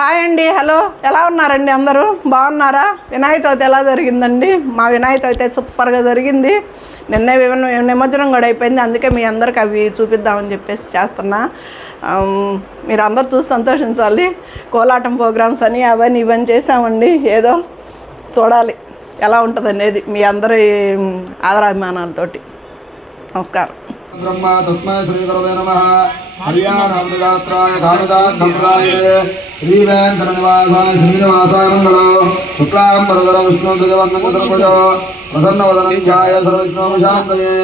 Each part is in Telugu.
హాయ్ అండి, హలో, ఎలా ఉన్నారండి అందరూ? బాగున్నారా? వినాయక చవితి ఎలా జరిగిందండి? మా వినాయక చవితి సూపర్గా జరిగింది. నిన్నే నిమజ్జనం కూడా అయిపోయింది. అందుకే మీ అందరికి అవి చూపిద్దామని చెప్పేసి చేస్తున్నా. మీరు అందరు చూసి సంతోషించాలి. కోలాటం ప్రోగ్రామ్స్ అని అవన్నీ ఇవన్నీ చేసామండి. ఏదో చూడాలి ఎలా ఉంటుంది అనేది మీ అందరి ఆదరాభిమానాలతోటి. నమస్కారం. ब्रह्मा तस्मै श्री गुरवे नमः। कल्याणामृगात्राय कामदाय श्रीवेंकटनिवासाय श्रीनिवासाय मंगलो शुक्लांबरधरं विष्णु जगवन्नकधरभुजो प्रसन्नवदनञ्चाय सर्वविघ्नोपशान्तये।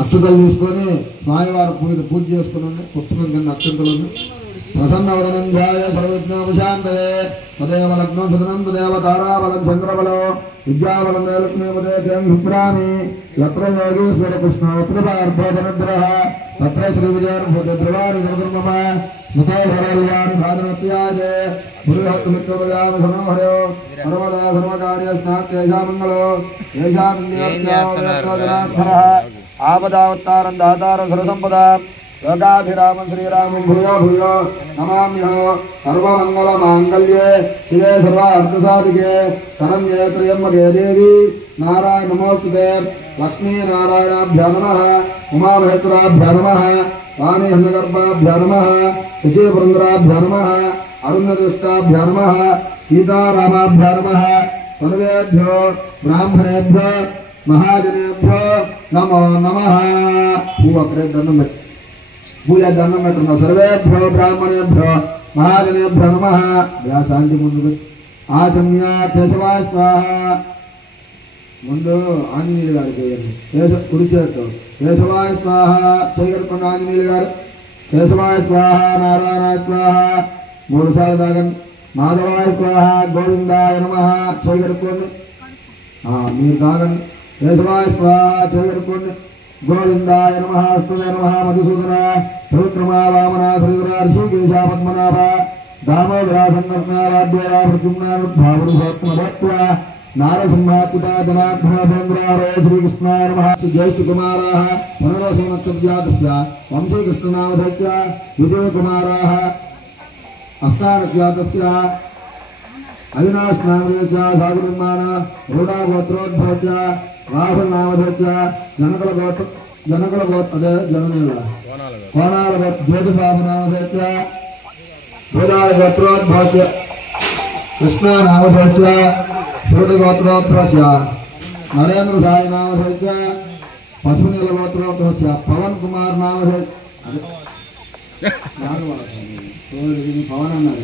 అక్షతలు తీసుకొని స్వామివారి పూజ చేసుకుని పుస్తకం కింద అక్షతలు ప్రసన్నవదనంధ్యాయ సర్వవిఘ్నోపశాంతయే। తదేవ లగ్నం సదనం తదేవ తారాబలం చంద్రబలో విద్యాబలం లక్ష్మీపదే త్యం విప్రామి యత్ర యోగేశ్వర కృష్ణ త్రిపార్థోధనుగ్రహ తత్ర శ్రీ విజయర్భూత ధ్రువాణి దుర్గమ ముఖో భరల్యాని భాద్రవత్యాజే పురుహత్మిత్రపదామ సమోహరో సర్వదా సర్వకార్య స్నాత్యేషా మంగళో ఏషానంద్యోజనాధర ఆపదావత్తారం దాతారం సర్వసంపదా లోకాభిరామం శ్రీరామం భూయో భూయో నమామ్యహో సర్వమంగళ మాంగళ్యే శివే సర్వార్థసాధికే శరణ్యే త్ర్యంబకే దేవి నారాయణ నమోస్తుతే లక్ష్మీనారాయణాభ్యో నమః ఉమామహేశ్వరాభ్యో నమః వాణి హన్నగర్భాభ్యో నమః శశీపురంద్రాభ్యో నమః అరుణదృష్టాభ్యో నమః సీతారామాభ్యో నమః సర్వేభ్యో బ్రాహ్మణేభ్యో మహాజనేభ్యో నమో నమః. అక్కడే దండం పెట్టి పూజ దండం పెట్టున్నాం. సర్వేభ్యో బ్రాహ్మణేభ్యో మహాజనేభ్యో నమః. శాంతి ముందు ఆచమ్య కేశవాయ స్వాహ. ముందు ఆంజనేయులు గారికి కుడి చేత్తో కేశవాయ స్వాహ చేయగలుగుతున్న ఆంజనేయులు గారు కేశవాయ స్వాహ నారాయణాయ స్వాహ 3 సార్లు తాగండి. మాధవాయ స్వాహ గోవిందాయ నమః చేయగలుగుకోండి. మీరు తాగండి. కేశవాయ స్వాహ చేయగలుగుకోండి. గోవిందాయ నమః అస్తువే నమః మధుసూదన త్రివిక్రమా వామన శ్రీధర ఋషికేశ పద్మనాభ దామోదర సంకర్ణారాధ్య ప్రద్యుమ్నాభావరుషోత్తమభక్త్వ నారసింహాత్యుత జనార్దనేంద్రారో శ్రీకృష్ణాయ నమః. జ్యేష్ఠకుమారాः పునర్వసనక్షత్రజాతస్య వంశీకృష్ణనామధేత్య విజయకుమారాः అస్థానఖ్యాతస్య అవినాశనామధేత్య సాగురుమాన రూఢాగోత్రోద్భవత్య రాహుల్నామధేత్య జనకుల గోత్ర జననీల కోణాల జ్యోతిబాబునామధేత్య భూదాల గోత్రోద్భవస్య కృష్ణానామధేత్య శృతిగోత్రోద్భవస్య నరేంద్ర సాయి నామధేత్య పశునీల గోత్రోద్భవస్య పవన్ కుమార్ నామధేత్య పవన్ అన్నారు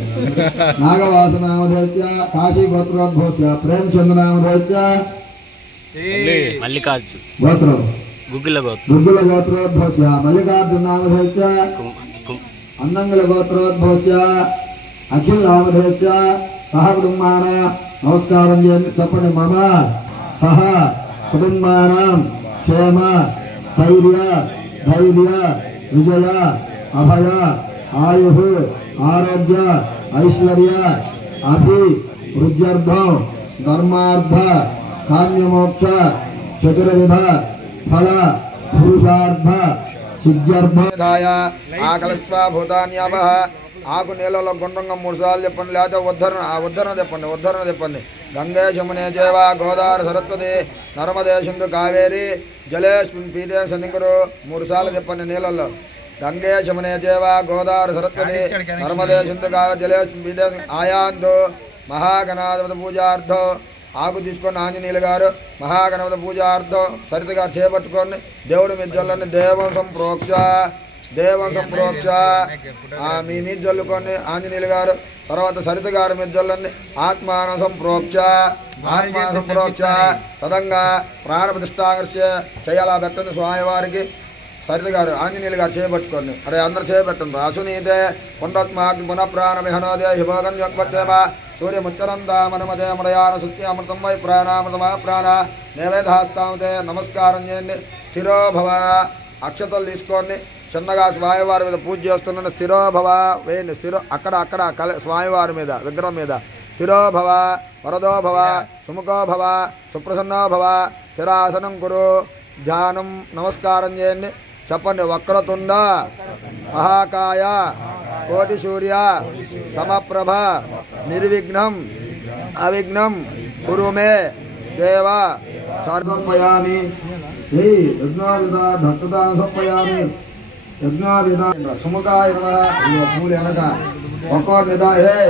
నాగవాస నామధేత్య కాశీ గోత్రోద్భవస్య ప్రేమచంద్ర నామధేత్య మల్లికార్జున గోత్రం గుగ్గిల గోత్రోద్భవస్య మల్లికార్జున నామధేత్య అన్నంగుల గోత్రోద్భవస్య అఖిల్ నామధేత్య సహ కుటుంబాన నమస్కారం చేయండి. చెప్పండి. మమ సహ కుటుంబానం క్షేమ స్థైర్య ధైర్య విజయ అభయ ఆయు ఆరోగ్య ఐశ్వర్య అభి వృద్ధ్యర్థం ధర్మార్థ కామ్యమోక్ష చతుర్విధ ఫల పురుషార్థ సిద్ధ్యర్థాయ ఆకలస్వాభూతాన్యాప. ఆకు నీళ్ళలో గుండ్రంగా 3 సార్లు చెప్పండి. లేకపోతే ఉద్ధరణ చెప్పండి. గంగే జమునే చేవ గోదావరి సరస్వతి నర్మదే సింధు కావేరి జలేస్మిన్ పీఠే సన్నికురు 3 సార్లు చెప్పండి నీళ్ళల్లో. గంగే జమునే చేవ గోదావరి సరస్వతి నర్మదే సింధు కావేరి జలేస్మిన్ పీఠే ఆయాందు. మహాగణాధిపతి పూజార్థం ఆకు తీసుకొని ఆంజనేయులు గారు మహాగణపతి పూజార్థం సరిత గారు చేపట్టుకోండి. దేవుడు మీద జల్లండి. దేవం సంప్రోక్ష మీ మీద జల్లుకోండి ఆంజనేయులు గారు. తర్వాత సరిత గారు మీద జల్లండి. ఆత్మానం సంప్రోక్ష తదంగా ప్రాణప్రతిష్ఠాకర్ష చేయాలా పెట్టండి స్వామివారికి. సరిత గారు ఆంజనేయులు గారు చేపట్టుకోండి. అరే అందరు చేపట్టండి. అసునీతే పుండస్మాగ్ని పునఃప్రాణమిహనోదే హిమోగం యోగపత్యేమ సూర్యముచ్చరందా మనమదే మరయాన శుద్ధి అమృతం వై ప్రాణామృతమా ప్రాణ నైవేద్యాస్తామతే. నమస్కారం చేయండి. స్థిరోభవ అక్షతలు తీసుకోండి. చిన్నగా స్వామివారి మీద పూజ చేస్తున్నాను. స్థిరోభవ వేయండి. అక్కడ స్వామివారి మీద విగ్రహం మీద స్థిరోభవ వరదోభవ సుముఖోభవ సుప్రసన్నోభవ స్థిరాసనం కురు ధ్యానం. నమస్కారం చేయండి. చెప్పండి. వక్రతుండ మహాకాయ కోటి సూర్య సమప్రభ निर्विघ्नं अविघ्नं कुरु मे देव सर्वमयामि हे यज्ञाविदा धत्तदां समर्पयामि यज्ञाविदा सुमुखाय नमः फूल अनका वकोर निदा हे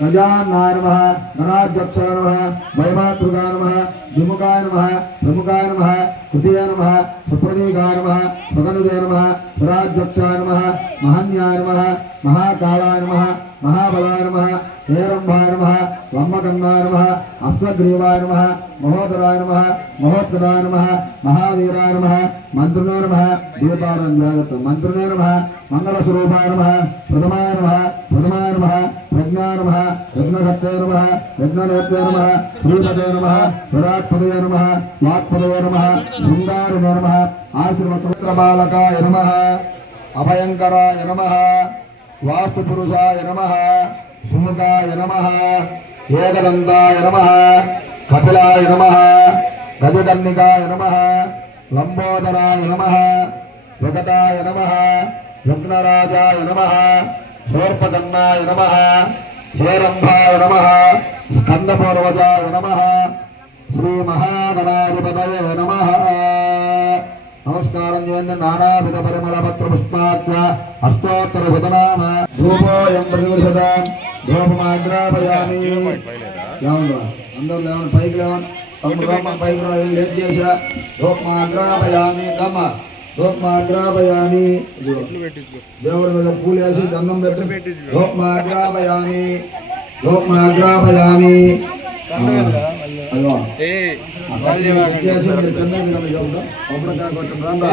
गजाननाय नमः गणाध्यक्षाय नमः वैमातृकाय नमः द्विमुखाय नमः प्रमुखाय नमः कृतये नमः सुप्रतीकाय नमः भगनुदे नमः पुराध्यक्षाय नमः महन्याय नमः महाकालाय नमः महाबलाय नमः हेरंभाय नमः ब्रह्मगंगाय नमः अस्मद्ग्रीवाय नमः महोदराय नमः महोत्कदाय नमः महावीराय नमः मंत्रिणे नमः दीपारंजागत मंत्रिणे नमः मंगलस्वरूपाय नमः प्रथमाय नमः प्रज्ञाय नमः यज्ञकर्ते नमः यज्ञनेत्रे नमः श्रीपते नमः विराट्पदये नमः वाक्पदये नमः शृंगारिणे नमः आशीर्वचन्द्रबालकाय नमः अभयंकराय नमः वास्तुपुरुषाय नमः सुमुखाय नमः एकदन्ताय नमः कपिलाय नमः गजकर्णिकाय नमः लंबोदराय नमः विकटाय नमः विघ्नराजाय नमः शूर्पकर्णाय नमः हेरंभाय नमः स्कंदपूर्वजाय नमः श्री महागणाधिपतये नमः नमस्कारं चेन्न नानाविध परिमल पत्र पुष्पात्व अष्टोत्तर शतनाम धूपोऽयं प्रतिवर्षदां धूपमाग्रापयामि लेवंड्रा अंदर लेवन पैक लेवन तम पैक लेट చేసా धूपमाग्रापयामि तम धूपमाग्रापयामि దేవుడి మీద పూలు వేసి దండం పెట్టి धूपमाग्रापयामि అయ్యో చేసి మీరు కన్నా నిలబడి కొబ్బరికాయ కొట్టండి